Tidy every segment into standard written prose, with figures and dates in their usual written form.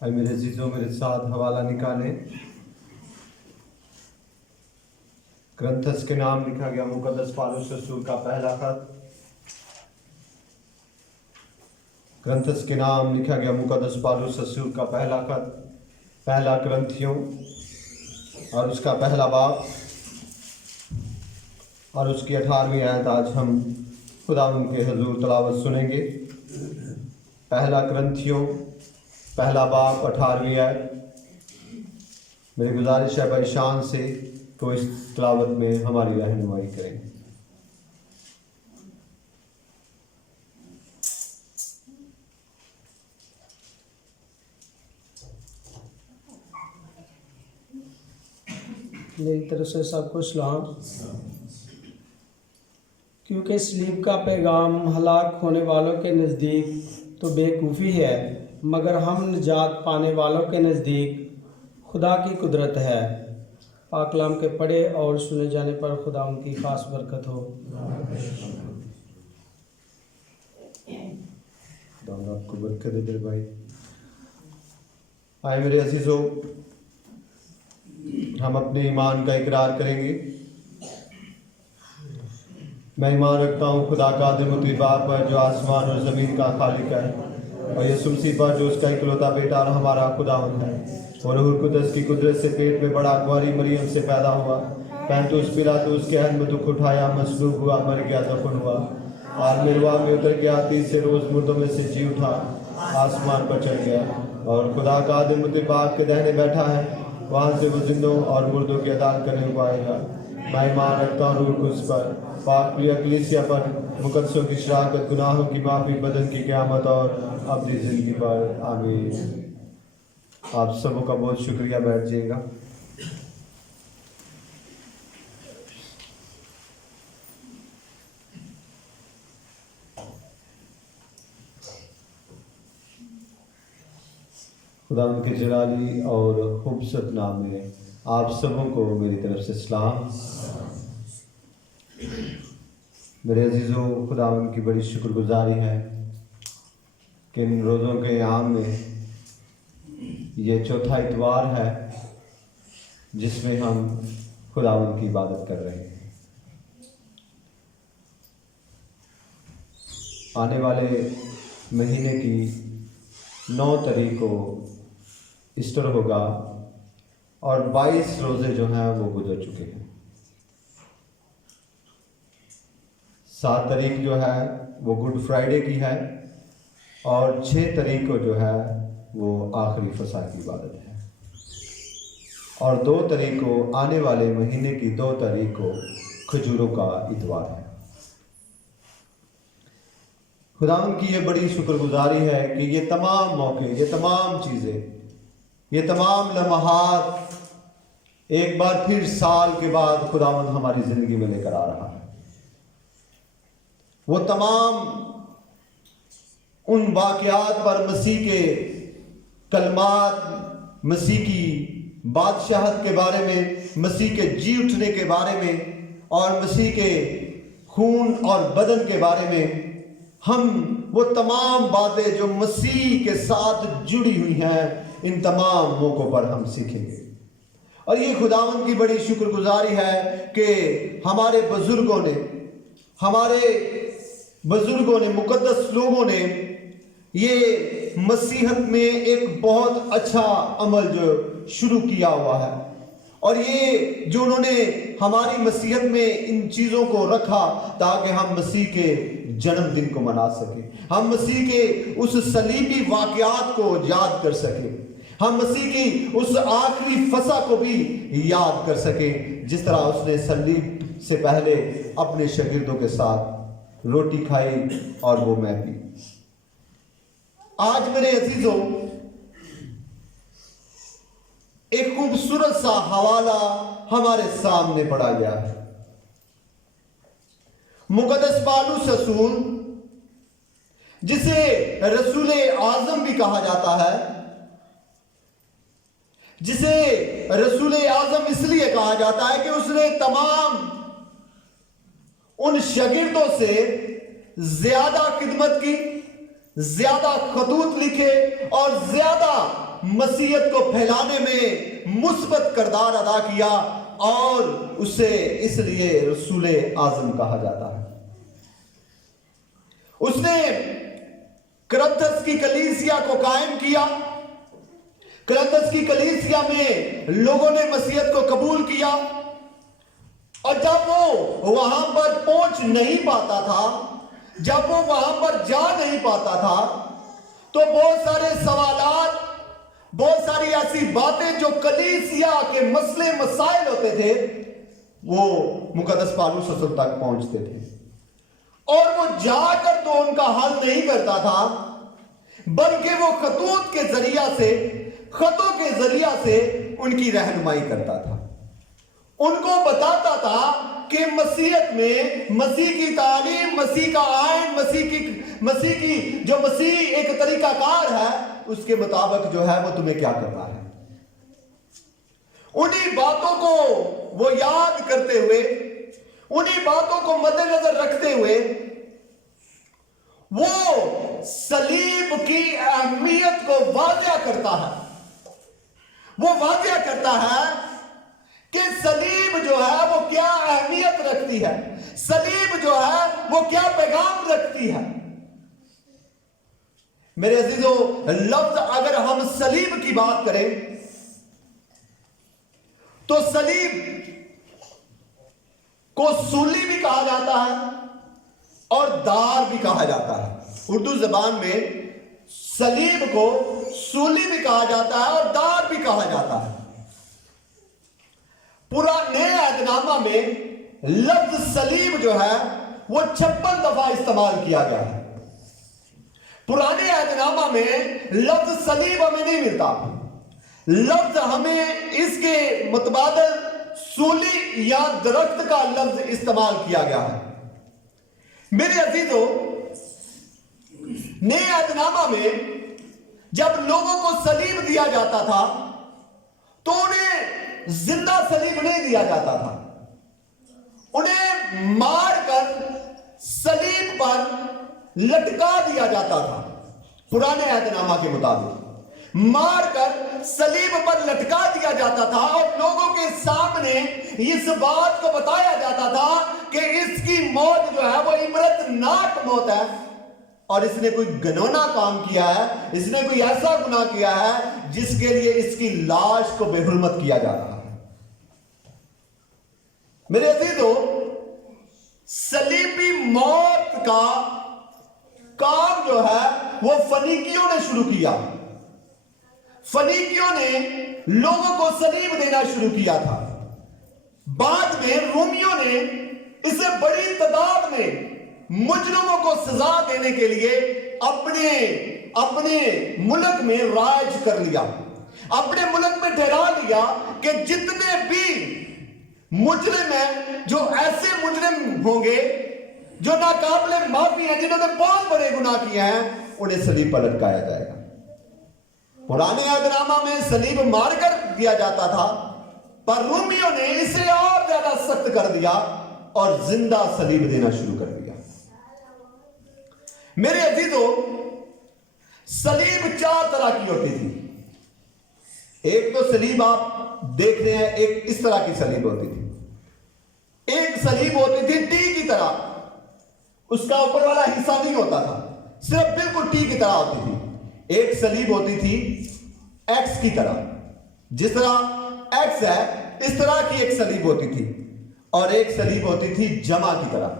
اے میرے عزیزوں میرے ساتھ حوالہ نکالیں۔ کرنتھس کے نام لکھا گیا مقدس پالوس رسول کا پہلا خط۔ کرنتھس کے نام لکھا گیا مقدس پالوس رسول کا پہلا خط، پہلا کرنتھیوں اور اس کا پہلا باب اور اس کی 18ویں آیت آج ہم خداوند کے حضور تلاوت سنیں گے۔ پہلا کرنتھیوں پہلا باب 18ویں آیت۔ میری گزارش ہے بھائی شان سے تو اس تلاوت میں ہماری رہنمائی کریں۔ میری طرف سے سب کو سلام۔ کیونکہ سلیب کا پیغام ہلاک ہونے والوں کے نزدیک تو بیوقوفی ہے، مگر ہم نجات پانے والوں کے نزدیک خدا کی قدرت ہے۔ پاک کلام کے پڑھے اور سنے جانے پر خدا ان کی خاص برکت ہو۔ خدا آپ کو برکت دے بھائی۔ آئے میرے عزیزوں، ہم اپنے ایمان کا اقرار کریں گے۔ میں ایمان رکھتا ہوں خدا قادر مطیع باپ پر جو آسمان اور زمین کا خالق ہے، اور یسوع مسیح پر جو اس کا اکلوتا بیٹا اور ہمارا خداوند ہے، اور روح القدس کی قدرت سے پیٹ میں بڑا کنواری مریم سے پیدا ہوا، پینتوس پیلاطس کے عہد میں دکھ اٹھایا، مصلوب ہوا، مر گیا، دفن ہوا، عالم ارواح میں اتر گیا، تیسرے روز مردوں میں سے جی اٹھا، آسمان پر چڑھ گیا، اور خدا قادر مطیع باپ کے دہنے بیٹھا ہے، وہاں سے وہ زندوں اور مردوں کی عدالت کرنے کو آئے گا۔ میں ایمان رکھتا ہوں روح القدس پر، پاک کلیسیا پر، مقدسوں کی شراکت، گناہوں کی معافی، بدن کی قیامت اور ابدی زندگی پر۔ آمین۔ آپ سبوں کا بہت شکریہ، بیٹھ جائیے گا۔ خدا ان کے جلالی اور خوبصورت نام میں آپ سبوں کو میری طرف سے سلام۔ میرے عزیزوں، خدا ان کی بڑی شکر گزاری ہے کہ ان روزوں کے ایام میں یہ چوتھا اتوار ہے جس میں ہم خداوند کی عبادت کر رہے ہیں۔ آنے والے مہینے کی 9 تاریخ کو ایسٹر ہوگا اور 22 روزے جو ہیں وہ گزر چکے ہیں۔ 7 تاریخ جو ہے وہ گڈ فرائیڈے کی ہے، اور 6 تاریخ کو جو ہے وہ آخری فصح کی عبادت ہے، اور 2 تاریخ کو آنے والے مہینے کی 2 تاریخ کو کھجوروں کا اتوار ہے۔ خداوند کی یہ بڑی شکر گزاری ہے کہ یہ تمام موقع، یہ تمام چیزیں، یہ تمام لمحات ایک بار پھر سال کے بعد خداوند ہماری زندگی میں لے کر آ رہا ہے۔ وہ تمام ان واقعات پر مسیح کے کلمات، مسیح کی بادشاہت کے بارے میں، مسیح کے جی اٹھنے کے بارے میں، اور مسیح کے خون اور بدن کے بارے میں، ہم وہ تمام باتیں جو مسیح کے ساتھ جڑی ہوئی ہیں، ان تمام موقعوں پر ہم سیکھیں گے۔ اور یہ خداوند کی بڑی شکر گزاری ہے کہ ہمارے بزرگوں نے مقدس لوگوں نے یہ مسیحت میں ایک بہت اچھا عمل جو شروع کیا ہوا ہے، اور یہ جو انہوں نے ہماری مسیحت میں ان چیزوں کو رکھا تاکہ ہم مسیح کے جنم دن کو منا سکیں، ہم مسیح کے اس صلیبی واقعات کو یاد کر سکیں، ہم مسیح کی اس آخری فصح کو بھی یاد کر سکیں، جس طرح اس نے صلیب سے پہلے اپنے شاگردوں کے ساتھ روٹی کھائی اور وہ میں پی۔ آج میرے عزیزوں، ایک خوبصورت سا حوالہ ہمارے سامنے پڑا گیا ہے۔ مقدس پالوس رسول، جسے رسول اعظم بھی کہا جاتا ہے، جسے رسول اعظم اس لیے کہا جاتا ہے کہ اس نے تمام ان شاگردوں سے زیادہ خدمت کی، زیادہ خطوط لکھے اور زیادہ مسیحیت کو پھیلانے میں مثبت کردار ادا کیا اور اسے اس لیے رسول اعظم کہا جاتا ہے۔ اس نے کرنتھس کی کلیسیا کو قائم کیا، کرنتھس کی کلیسیا میں لوگوں نے مسیحیت کو قبول کیا، اور جب وہ وہاں پر پہنچ نہیں پاتا تھا، جب وہ وہاں پر جا نہیں پاتا تھا، تو بہت سارے سوالات، بہت ساری ایسی باتیں جو کلیسیا کے مسئلے مسائل ہوتے تھے، وہ مقدس پالوس رسول تک پہنچتے تھے، اور وہ جا کر تو ان کا حل نہیں کرتا تھا، بلکہ وہ خطوط کے ذریعہ سے، خطوں کے ذریعہ سے ان کی رہنمائی کرتا تھا، ان کو بتاتا تھا کہ مسیحیت میں مسیح کی تعلیم، مسیح کا آئین، مسیح کی جو مسیح ایک طریقہ کار ہے، اس کے مطابق جو ہے وہ تمہیں کیا کرنا ہے۔ انہی باتوں کو وہ یاد کرتے ہوئے، انہی باتوں کو مد نظر رکھتے ہوئے، وہ صلیب کی اہمیت کو واضح کرتا ہے۔ وہ واضح کرتا ہے کہ صلیب جو ہے وہ کیا اہمیت رکھتی ہے، صلیب جو ہے وہ کیا پیغام رکھتی ہے۔ میرے عزیزو، لفظ اگر ہم صلیب کی بات کریں تو صلیب کو سولی بھی کہا جاتا ہے اور دار بھی کہا جاتا ہے۔ اردو زبان میں صلیب کو سولی بھی کہا جاتا ہے اور دار بھی کہا جاتا ہے۔ پرانے عہد نامہ میں لفظ صلیب جو ہے وہ 56 دفعہ استعمال کیا گیا ہے۔ پرانے عہد نامہ میں لفظ صلیب ہمیں نہیں ملتا، لفظ ہمیں اس کے متبادل سولی یا درخت کا لفظ استعمال کیا گیا ہے۔ میرے عزیزو، نئے عہد نامہ میں جب لوگوں کو صلیب دیا جاتا تھا تو انہیں زندہ صلیب نہیں دیا جاتا تھا، انہیں مار کر صلیب پر لٹکا دیا جاتا تھا۔ پرانے عہد نامہ کے مطابق مار کر صلیب پر لٹکا دیا جاتا تھا اور لوگوں کے سامنے اس بات کو بتایا جاتا تھا کہ اس کی موت جو ہے وہ عبرتناک موت ہے، اور اس نے کوئی گنونا کام کیا ہے، اس نے کوئی ایسا گناہ کیا ہے جس کے لیے اس کی لاش کو بے حرمت کیا جا رہا ہے۔ میرے عزیزو، صلیبی موت کا کام جو ہے وہ فنیکیوں نے شروع کیا۔ فنیکیوں نے لوگوں کو صلیب دینا شروع کیا تھا، بعد میں رومیوں نے اسے بڑی تعداد میں مجرموں کو سزا دینے کے لیے اپنے ملک میں رائج کر لیا، اپنے ملک میں ٹھہرا لیا کہ جتنے بھی مجرم ہیں، جو ایسے مجرم ہوں گے جو ناقابل معافی ہیں، جنہوں نے بہت بڑے گناہ کیے ہیں، انہیں صلیب پر لٹکایا جائے گا۔ پرانے عہد نامہ میں صلیب مار کر دیا جاتا تھا، پر رومیوں نے اسے اور زیادہ سخت کر دیا اور زندہ صلیب دینا شروع کر دیا۔ میرے عزیزو، صلیب 4 طرح کی ہوتی تھی۔ ایک تو صلیب آپ دیکھ رہے ہیں، ایک اس طرح کی صلیب ہوتی تھی، ایک صلیب ہوتی تھی ٹی کی طرح، اس کا اوپر والا حصہ نہیں ہوتا تھا، صرف بالکل ٹی کی طرح ہوتی تھی۔ ایک صلیب ہوتی تھی ایکس کی طرح، جس طرح ایکس ہے اس طرح کی ایک صلیب ہوتی تھی، اور ایک صلیب ہوتی تھی جمع کی طرح،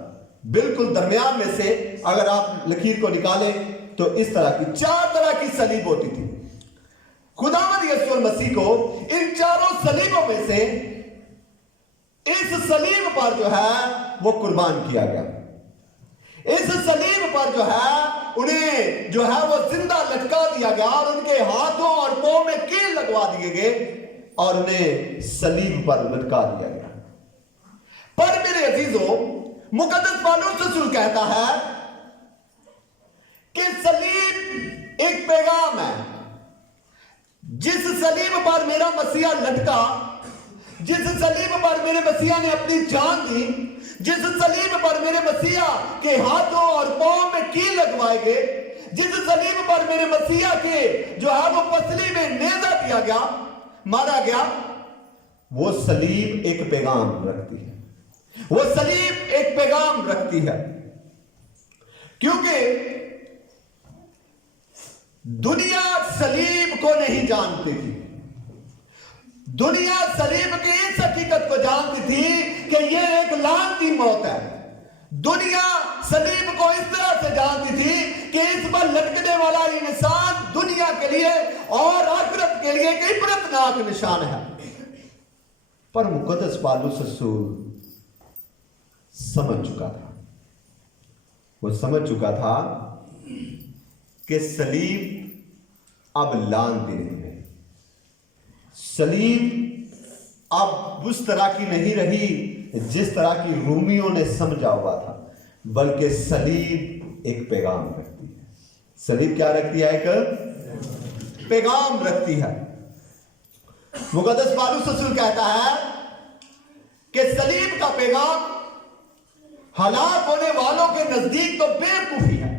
بالکل درمیان میں سے اگر آپ لکیر کو نکالیں تو اس طرح کی 4 طرح کی صلیب ہوتی تھی۔ خداوند یسوع المسیح کو ان 4 صلیبوں میں سے اس صلیب پر جو ہے وہ قربان کیا گیا۔ اس صلیب پر جو ہے انہیں جو ہے وہ زندہ لٹکا دیا گیا اور ان کے ہاتھوں اور پاؤں میں کیل لگوا دیے گئے اور انہیں صلیب پر لٹکا دیا گیا۔ پر میرے عزیزو، مقدس پالوس رسول کہتا ہے کہ صلیب ایک پیغام ہے۔ جس صلیب پر میرا مسیح لٹکا، جس صلیب پر میرے مسیح نے اپنی جان دی، جس صلیب پر میرے مسیح کے ہاتھوں اور پاؤں میں کیل لگوائے گئے، जिस सलीब पर मेरे मसीहा के जो है वो पसली में नेजा दिया गया, मारा गया, वो सलीब एक पैगाम रखती है, वो सलीब एक पैगाम रखती है। क्योंकि दुनिया सलीब को नहीं जानती थी, दुनिया सलीब की इस हकीकत को जानती थी कि यह एक लानती मौत है। दुनिया सलीब को इस तरह से जानती थी कि इस पर लटकने वाला इंसान दुनिया के लिए और आखिरत के लिए एक इबरतनाक निशान है। पर मुकद्दस पौलुस रसूल समझ चुका था, वो समझ चुका था कि सलीब अब लानती नहीं है, सलीब अब उस तरह की नहीं रही जिस तरह की रूमियों ने समझा हुआ था, बल्कि सलीब एक पैगाम रखती है। सलीब क्या रखती है? एक पैगाम रखती है। मुकद्दस पौलुस रसूल कहता है कि सलीब का पैगाम हलाक होने वालों के नजदीक तो बेवकूफी है,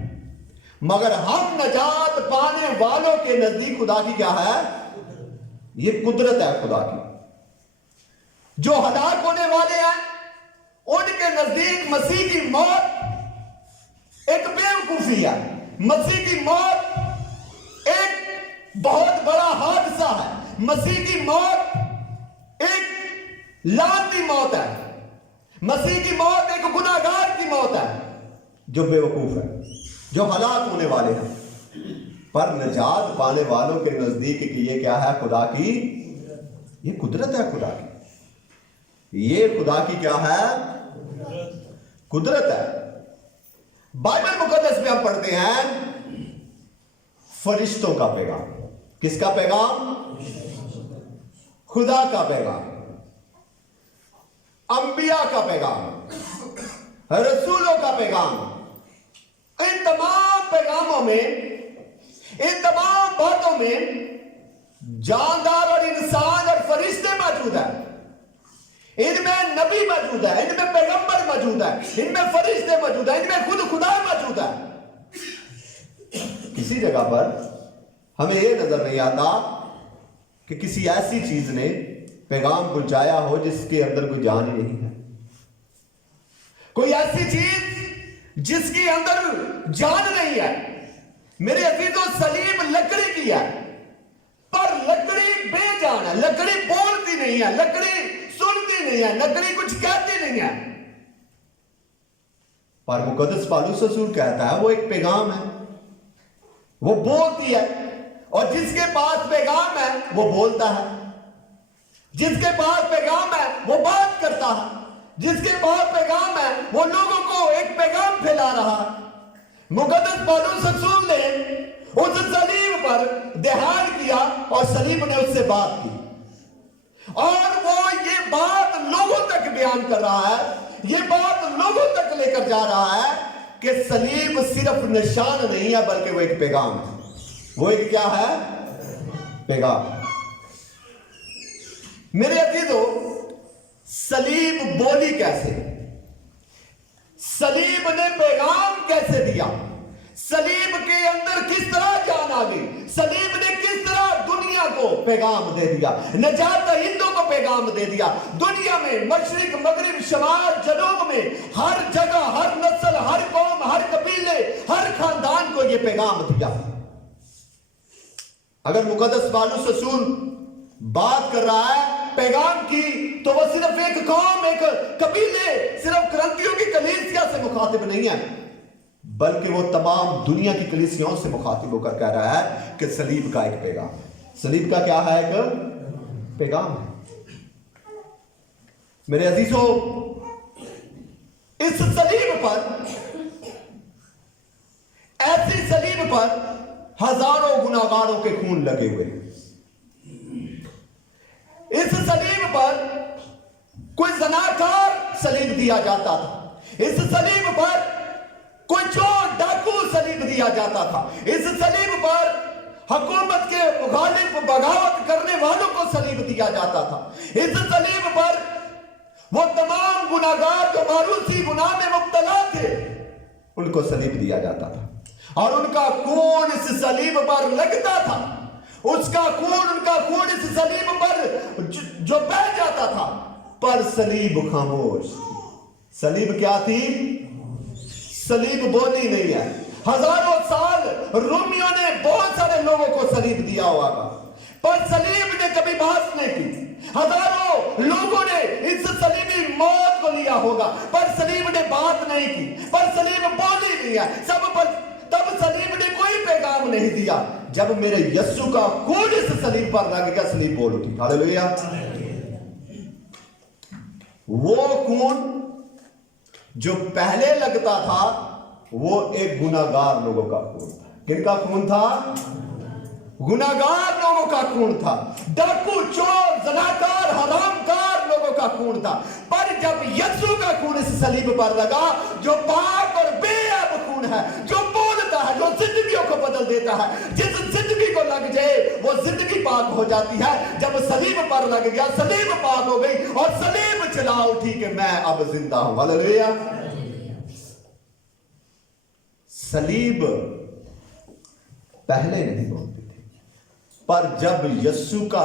मगर हम नजात पाने वालों के नजदीक खुदा की क्या है? ये कुदरत है खुदा की। जो हलाक होने वाले हैं उनके नजदीक मसीह की मौत एक बेवकूफी है, मसीह की मौत एक बहुत बड़ा हादसा है, मसीह की मौत एक लानती मौत है, मसीह की मौत एक गुनाहगार की मौत है जो बेवकूफ है, जो हलाक होने वाले हैं। पर निजात पाने वालों के नजदीक कि ये क्या है? खुदा की ये कुदरत है, खुदा की ये खुदा की क्या है? कुदरत है। बाइबल मुकद्दस में हम पढ़ते हैं फरिश्तों का पैगाम। किसका पैगाम? खुदा का पैगाम, अंबिया का पैगाम, रसूलों का पैगाम। इन तमाम पैगामों में, इन तमाम बातों में जानदार और इंसान और फरिश्ते मौजूद है। इनमें नबी मौजूद है, इनमें पैगंबर मौजूद है, इनमें फरिश्ते मौजूद है, इनमें खुद खुदा मौजूद है। किसी जगह पर हमें यह नजर नहीं आता कि किसी ऐसी चीज ने पैगाम पहुंचाया हो जिसके अंदर कोई जान ही नहीं है, कोई ऐसी चीज जिसके अंदर जान नहीं है। मेरे अजीजों, सलीब लकड़ी की है, पर लकड़ी बेजान है, लकड़ी बोलती नहीं है, लकड़ी सुनती नहीं है, लकड़ी कुछ कहती नहीं है। पर मुकद्दस पौलुस रसूल कहता है वो एक पैगाम है, वो बोलती है, और जिसके पास पैगाम है वो बोलता है, जिसके पास पैगाम है वो बात करता है, जिसके पास पैगाम है वो लोगों को एक पैगाम फैला रहा है। मुकद्दस पौलुस रसूल ने उस सलीब पर ध्यान किया और सलीब ने उससे बात की, और वो ये बात लोगों तक बयान कर रहा है, ये बात लोगों तक लेकर जा रहा है कि सलीब सिर्फ निशान नहीं है बल्कि वो एक पैगाम है। वो एक क्या है? पैगाम। मेरे अजीजों, सलीब बोली कैसे? सलीब ने पैगाम कैसे दिया? सलीब के अंदर किस तरह जान आ गई? सलीब ने किस तरह दुनिया को पैगाम दे दिया, नजात हिंदों को पैगाम दे दिया। दुनिया में मशरिक, मगरिब, शमाल, जनूब में हर जगह, हर नस्ल, हर कौम, हर कबीले, हर खानदान को यह पैगाम दिया। अगर मुकद्दस पौलुस रसूल बात कर रहा है पैगाम की, तो वो सिर्फ एक कौम, एक कबीले, सिर्फ क्रांतियों की कलीसिया से मुखातिब नहीं है, बल्कि वो तमाम दुनिया की कलीसियाओं से मुखातिब होकर कह रहा है कि सलीब का एक पैगाम। सलीब का क्या है? एक पैगाम है। मेरे अजीजों, इस सलीब पर, ऐसी सलीब पर हजारों गुनाहगारों के खून लगे हुए। इस सलीब पर कोई ज़नाकार सलीब दिया जाता था, इस सलीब पर कोई चोर डाकू सलीब दिया जाता था, इस सलीब पर हुकूमत के मुखालिफ बगावत करने वालों को सलीब दिया जाता था। इस सलीब पर वो तमाम गुनाहगार जो मारूसी गुनाह में मुब्तला थे उनको सलीब दिया जाता था। और उनका खून इस सलीब पर लगता था, उसका खून, उनका खून इस सलीब पर जो बह जाता था, पर सलीब खामोश थी। सलीब क्या थी? सलीब बोली नहीं है। हजारों साल रोमियों ने बहुत सारे लोगों को सलीब दिया होगा, पर सलीब ने कभी बात नहीं की। हजारों लोगों ने इस सलीबी मौत को लिया होगा, पर सलीब ने बात नहीं की, पर सलीब बोली नहीं है। सब पर तब सलीब ने कोई पैगाम नहीं दिया। जब मेरे यीशु का खून इस सलीब पर लग गया, सलीब बोल उठी। हालेलुया। वो खून जो पहले लगता था, वो एक गुनाहगार लोगों का खून था। किनका खून था? गुनाहगार लोगों का खून था। डाकू, चोर, जनाकार, हरामकार लोगों का खून था। पर जब यीशु का खून इस सलीब पर लगा, जो पाक और बेअब खून है, जो बोलता है, जो जिंदगियों को बदल देता है, जिस जिंदगी को लग जाए वो जिंदगी पाक हो जाती है। जब सलीब पर लग गया, सलीब पाक हो गई और सलीब चला उठी कि मैं अब जिंदा हूं। हालेलुया। सलीब पहले नहीं बोलती थी, पर जब यीशु का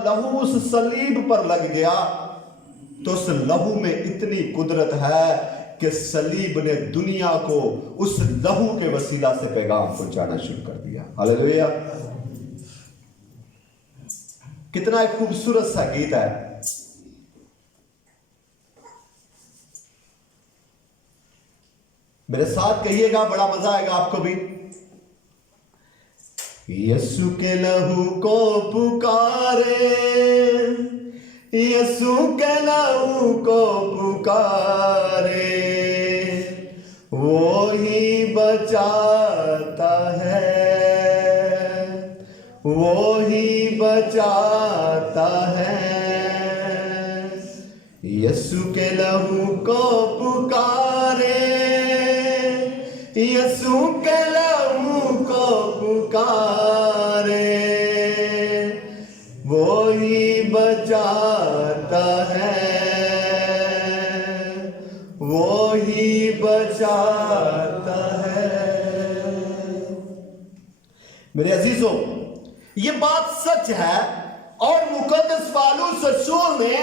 लहू उस सलीब पर लग गया, तो उस लहू में इतनी कुदरत है कि सलीब ने दुनिया को उस लहू के वसीला से पैगाम पहुंचाना शुरू कर दिया। हालेलुया। कितना एक खूबसूरत सा गीत है। मेरे साथ कहिएगा, बड़ा मजा आएगा आपको भी। यीशु के लहू को पुकारे, यीशु के लहू को पुकारे, वो ही बचाता है, वो ही बचाता है। यीशु के लहू को पुकारे, यीशु के लहू को पुकारे, वो ही बचाता है, वो ही बचाता है। मेरे अजीजों, ये बात सच है और मुकद्दस पौलुस रसूल ने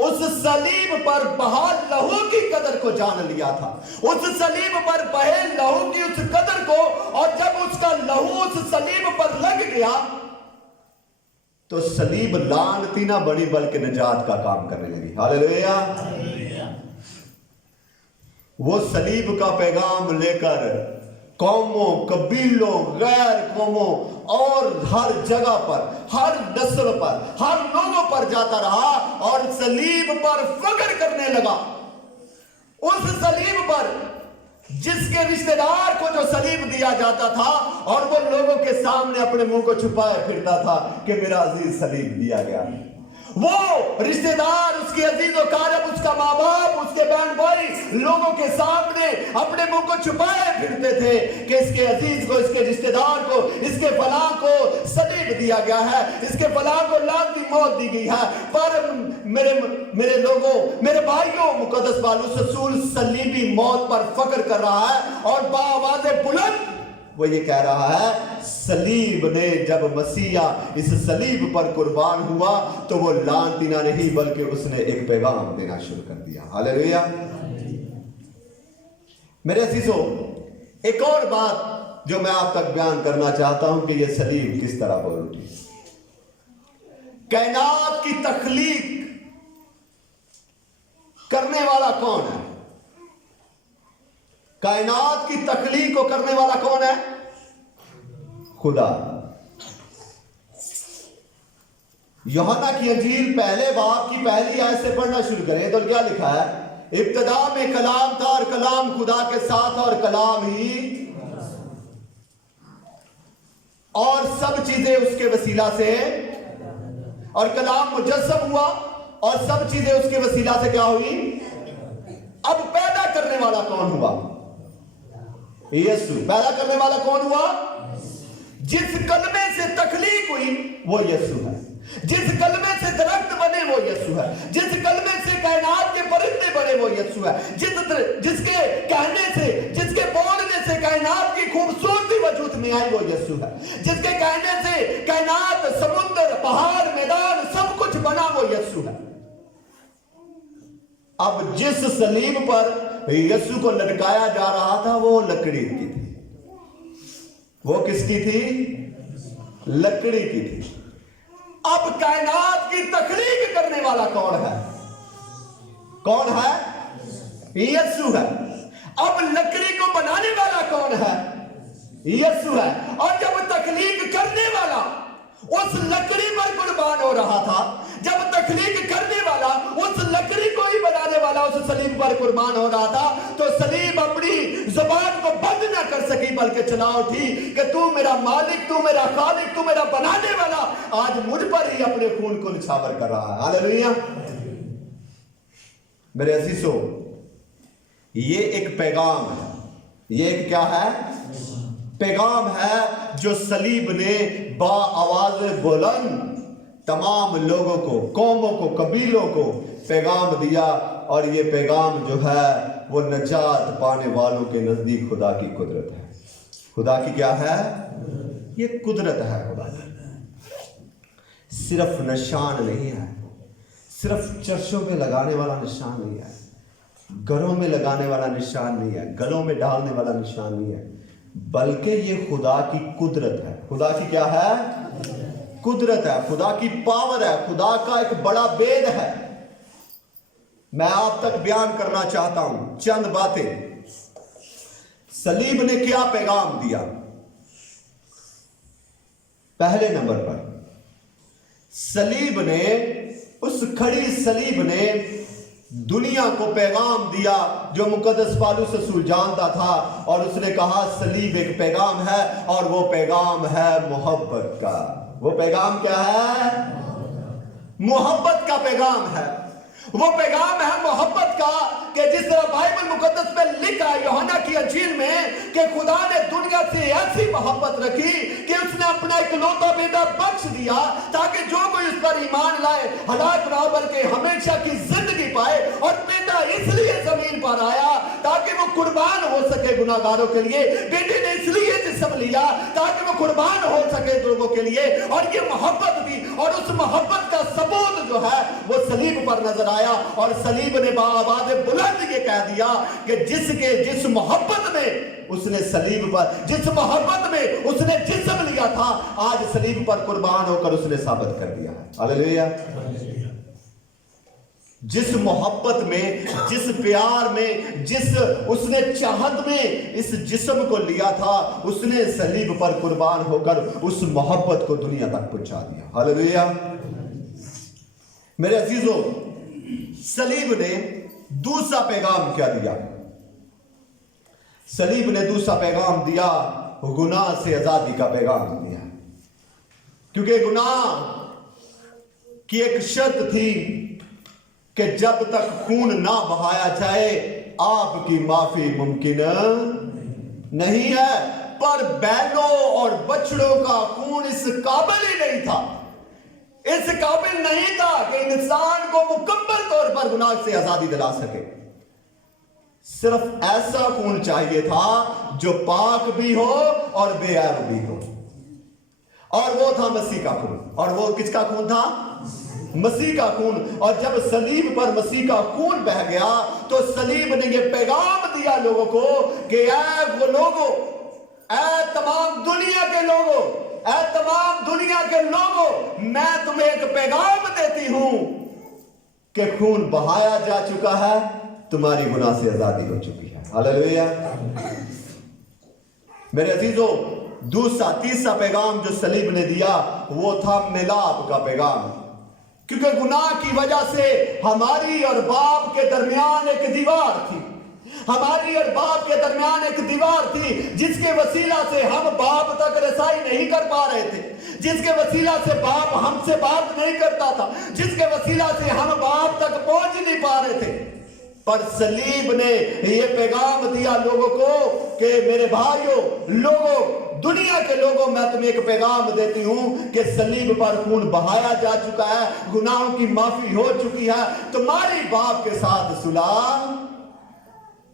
उस सलीब पर बहा लहू की कदर को जान लिया था। उस सलीब पर बहे लहू की उस कदर को, और जब उसका लहू उस सलीब पर लग गया, तो सलीब लानती ना बड़ी बल्कि निजात का काम करने लगी। हालेलुया। वो सलीब का पैगाम लेकर कौमों, कबीलों, गैर कौमों और हर जगह पर, हर नस्ल पर, हर लोगों पर जाता रहा और सलीब पर फख्र करने लगा। उस सलीब पर जिसके रिश्तेदार को जो सलीब दिया जाता था, और वो लोगों के सामने अपने मुंह को छुपाए फिरता था कि मेरा अजीज सलीब दिया गया। वो रिश्तेदार, उसके अजीज और कारब, उसका माँ बाप, उसके बहन भाई लोगों के सामने अपने मुंह को छुपाए फिरते थे कि इसके अजीज को, इसके रिश्तेदार को, इसके फलां को सलीब दिया गया है, इसके फलां को लानती मौत दी गई है। पर मेरे लोगों, मेरे भाइयों, मुकद्दस पौलुस रसूल सलीबी मौत पर फख्र कर रहा है और बाआवाज़े बुलंद वो ये कह रहा है, सलीब ने जब मसीहा इस सलीब पर कुर्बान हुआ, तो वो लानतीना नहीं बल्कि उसने एक पैगाम देना शुरू कर दिया। हालेलुया। मेरे अजीजों, एक और बात जो मैं आप तक बयान करना चाहता हूं कि ये सलीब किस तरह बोल उठी। कायनात की तख्लीक करने वाला कौन है? कायनात की तख्लीक को करने वाला कौन है? खुदा। यूहन्ना की अंजील पहले बाब की पहली आयत से पढ़ना शुरू करें तो क्या लिखा है? इब्तिदा में कलाम था और कलाम खुदा के साथ और कलाम ही, और सब चीजें उसके वसीला से, और कलाम मुजस्सम हुआ और सब चीजें उसके वसीला से क्या हुई? अब पैदा करने वाला कौन हुआ? यीशु। पैदा करने वाला कौन हुआ? जिस कलमे से तख्लीक हुई वो यीशु है। जिस कलमे से दरख्त बने वो यीशु है। जिस कलमे से कायनात के परिंदे बने वाले वो यीशु है। जिसके कहने से, जिसके बोलने से कायनात की खूबसूरती वजूद में आई वो यीशु है। जिसके कहने से कायनात, समुद्र, पहाड़, मैदान सब कुछ बना वो यीशु है। अब जिस सलीब पर यीशु को लटकाया जा रहा था वो लकड़ी की थी। वो किसकी थी? लकड़ी की थी। अब कायनात की तखलीक करने वाला कौन है? कौन है? यीशु है। अब लकड़ी को बनाने वाला कौन है? यीशु है। और जब तखलीक करने वाला उस लकड़ी पर कुर्बान हो रहा था, जब तखलीक करने वाला उस लकड़ी को ही बनाने वाला उस सलीब पर कुर्बान हो रहा था, तो सलीब अपनी जुबान को बंद ना कर सकी, बल्कि चला उठी कि तू मेरा मालिक, तू मेरा खालिक, तू मेरा बनाने वाला आज मुझ पर ही अपने खून को निछावर कर रहा है। हालेलुया। मेरे अजीजों, ये एक पैगाम है। ये एक क्या है? पैगाम है जो सलीब ने बाआवाज़ बुलंद तमाम लोगों को, कौमों को, कबीलों को पैगाम दिया। और ये पैगाम जो है वो नजात पाने वालों के नजदीक खुदा की कुदरत है। खुदा की क्या है? ये कुदरत है खुदा की। सिर्फ निशान नहीं है, सिर्फ चर्चों में लगाने वाला निशान नहीं है, घरों में लगाने वाला निशान नहीं है, गलों में डालने वाला निशान नहीं है, बल्कि ये खुदा की कुदरत है। खुदा की क्या है? कुदरत है। खुदा की पावर है। खुदा का एक बड़ा भेद है। मैं आप तक बयान करना चाहता हूं चंद बातें। सलीब ने क्या पैगाम दिया? पहले नंबर पर सलीब ने, उस खड़ी सलीब ने दुनिया को पैगाम दिया जो मुकद्दस पौलुस रसूल जानता था। और उसने कहा सलीब एक पैगाम है, और वो पैगाम है मोहब्बत का। वो पैगाम क्या है? मोहब्बत का पैगाम है। वो पैगाम है मोहब्बत का, कि जिस तरह बाइबल मुकद्दस में लिखा है यूहन्ना की अंजील में कि खुदा ने दुनिया से ऐसी मोहब्बत रखी कि उसने अपना इकलौता बेटा बख्श दिया, ताकि जो कोई उस पर ईमान लाए हलाक ना बल्कि हमेशा की जिंदगी पाए। और बेटा इसलिए जमीन पर आया ताकि वो कुर्बान हो सके गुनाहगारों के लिए। बेटे ने इसलिए जिस्म लिया ताकि वो कुर्बान हो सके लोगों के लिए। और ये मोहब्बत थी, और उस मोहब्बत का सबूत जो है वो सलीब पर नजर आया। और सलीब ने बाआवाज़ बुलंद ये कह दिया कि जिस मोहब्बत में उसने सलीब पर, जिस मोहब्बत में उसने जिस्म लिया था, आज सलीब पर कुर्बान होकर उसने साबित कर दिया है। हालेलुया। जिस मोहब्बत में, जिस प्यार में, जिस उसने चाहत में इस जिस्म को लिया था, उसने सलीब पर कुर्बान होकर उस मोहब्बत को दुनिया तक पहुंचा दिया। हालेलुया। मेरे अजीजों, सलीब ने दूसरा पैगाम क्या दिया? सलीब ने दूसरा पैगाम दिया, गुनाह से आजादी का पैगाम दिया। क्योंकि गुनाह की एक शर्त थी कि जब तक खून ना बहाया जाए आपकी माफी मुमकिन नहीं है। पर बैलों और बछड़ों का खून इस काबिल ही नहीं था, इस काबिल नहीं था कि इंसान को मुकम्मल तौर पर गुनाह से आजादी दिला सके। सिर्फ ऐसा खून चाहिए था जो पाक भी हो और बेऐब भी हो, और वो था मसीह का खून। और वो किसका खून था? मसीह का खून। और जब सलीब पर मसीह का खून बह गया तो सलीब ने ये पैगाम दिया लोगों को कि ऐ वो लोगों, ऐ तमाम दुनिया के लोगों, ऐ तमाम दुनिया के लोगों, मैं तुम्हें एक पैगाम देती हूं कि खून बहाया जा चुका है, तुम्हारी गुनाह से आजादी हो चुकी है। हालेलुया। मेरे अजीजों, दूसरा तीसरा पैगाम जो सलीब ने दिया वो था मिलाप का पैगाम। क्योंकि गुनाह की वजह से हमारी और बाप के दरमियान एक दीवार थी, हमारी और बाप के दरमियान एक दीवार थी जिसके वसीला से हम बाप तक रसाई नहीं कर पा रहे थे, जिसके वसीला से बाप हमसे बात नहीं करता था, जिसके वसीला से हम बाप तक पहुंच नहीं पा रहे थे। पर सलीब ने ये पैगाम दिया लोगों को कि मेरे भाइयों, लोगों, दुनिया के लोगों, मैं तुम्हें एक पैगाम देती हूं कि सलीब पर खून बहाया जा चुका है, गुनाहों की माफी हो चुकी है, तुम्हारी बाप के साथ सुलह,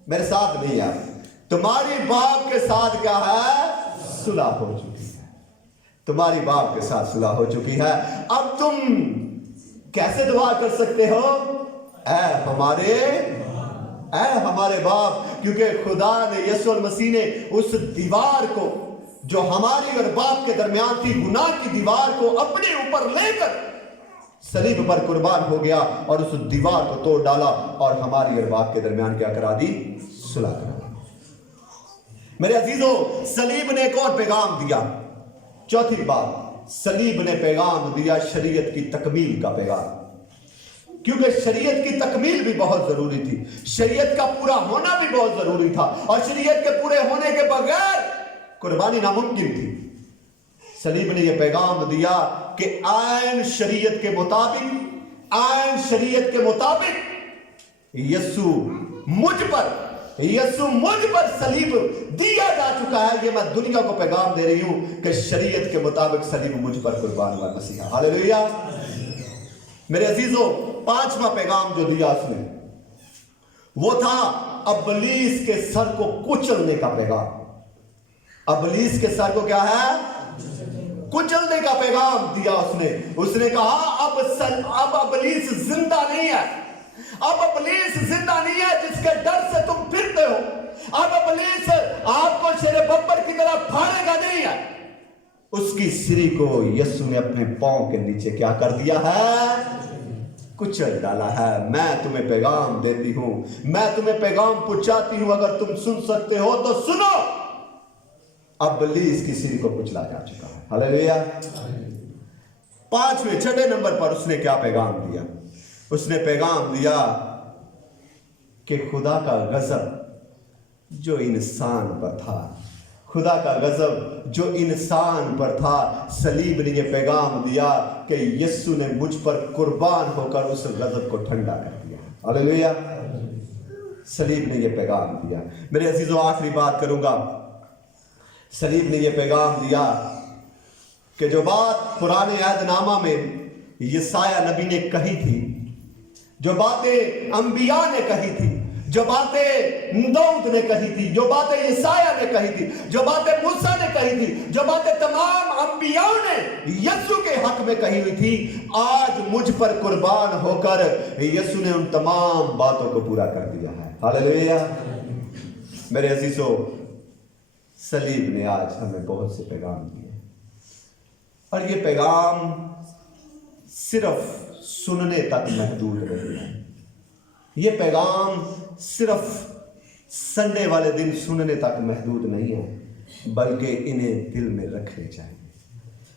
मेरे साथ नहीं है, तुम्हारी बाप के साथ क्या है, सुलह हो चुकी है, तुम्हारी बाप के साथ सुलह हो चुकी है। अब तुम कैसे दुआ कर सकते हो? ऐ हमारे बाप, क्योंकि खुदा ने, यीशु मसीह ने उस दीवार को जो हमारी और बाप के दरमियान थी, गुनाह की दीवार को अपने ऊपर लेकर सलीब पर कुर्बान हो गया और उस दीवार को तोड़ डाला और हमारी और बाप के दरमियान क्या करा दी, सुलह करा दी। मेरे अजीजों, सलीब ने एक और पैगाम दिया। चौथी बात, सलीब ने पैगाम दिया शरीयत की तकमील का पैगाम, क्योंकि शरीयत की तकमील भी बहुत जरूरी थी, शरीयत का पूरा होना भी बहुत जरूरी था, और शरीयत के पूरे होने के बगैर कुर्बानी नामुमकिन थी। सलीब ने यह पैगाम दिया कि आयन शरीयत के मुताबिक यीशु मुझ पर सलीब दिया जा चुका है। ये मैं दुनिया को पैगाम दे रही हूं कि शरीयत के मुताबिक सलीब मुझ पर कुर्बान हुआ मसीहा। हालेलुया। मेरे अजीजों, पांचवा पैगाम जो दिया उसने, वो था अबलीस के सर को कुचलने का पैगाम। अबलीस के सर को क्या है, कुचलने का पैगाम दिया उसने कहा अब अबलीस जिंदा नहीं है, अब अबलीस जिंदा नहीं है जिसके डर से तुम फिरते हो, अब अबलीस आपको शेरे बब्बर की तरह फाड़ेगा नहीं है। उसकी सिरी को यीशु ने अपने पांव के नीचे क्या कर दिया है, कुचल डाला है। मैं तुम्हें पैगाम देती हूं, मैं तुम्हें पैगाम पहुंचाती हूं, अगर तुम सुन सकते हो तो सुनो, अबलीस की सिरी को कुचला जा चुका है। हालेलुया। छठे नंबर पर उसने क्या पैगाम दिया? उसने पैगाम दिया कि खुदा का गजब जो इंसान पर था, खुदा का गजब जो इंसान पर था, सलीब ने यह पैगाम दिया कि यीशु ने मुझ पर कुर्बान होकर उस गजब को ठंडा कर दिया। हालेलुया। सलीब ने यह पैगाम दिया। मेरे अजीजों, आखिरी बात करूंगा। सलीब ने यह पैगाम दिया कि जो बात पुराने अहदनामा में यसाया नबी ने कही थी, जो बातें अंबिया ने कही थी, जो बातें दाऊद ने कही थी, जो बातें यसाया ने कही थी, जो बातें मूसा ने कही थी, जो बातें तमाम अंबियाओं ने यीशु के हक में कही हुई थी, आज मुझ पर कुर्बान होकर यीशु ने उन तमाम बातों को पूरा कर दिया है। हालेलुया। मेरे अजीजों, सलीब ने आज हमें बहुत से पैगाम दिए, और ये पैगाम सिर्फ सुनने तक महदूद नहीं है। ये पैगाम सिर्फ संडे वाले दिन सुनने तक महदूद नहीं है, बल्कि इन्हें दिल में रखने चाहिए।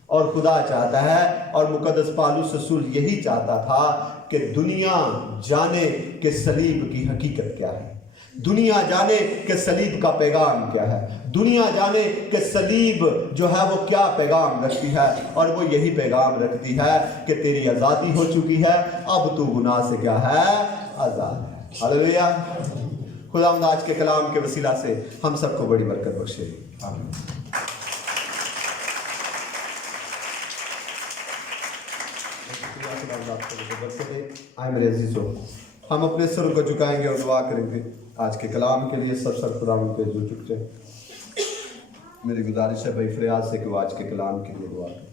और खुदा चाहता है, और मुकद्दस पौलुस रसूल यही चाहता था कि दुनिया जाने कि सलीब की हकीकत क्या है, दुनिया जाने कि सलीब का पैगाम क्या है, दुनिया जाने कि सलीब जो है वो क्या पैगाम रखती है। और वो यही पैगाम रखती है कि तेरी आज़ादी हो चुकी है, अब तू गुनाह से क्या है, आज़ाद है। हालेलुया। खुदावंद आज के कलाम के वसीला से हम सबको बड़ी बरकत बख्शे। आमीन। आए मेरे अजीजों, हम अपने सर को झुकाएंगे और दुआ करेंगे आज के कलाम के लिए। सब सर खुदावंद पे झुक जाए। मेरी गुजारिश है भाई फरियाद से कि वो आज के कलाम के लिए दुआ करें।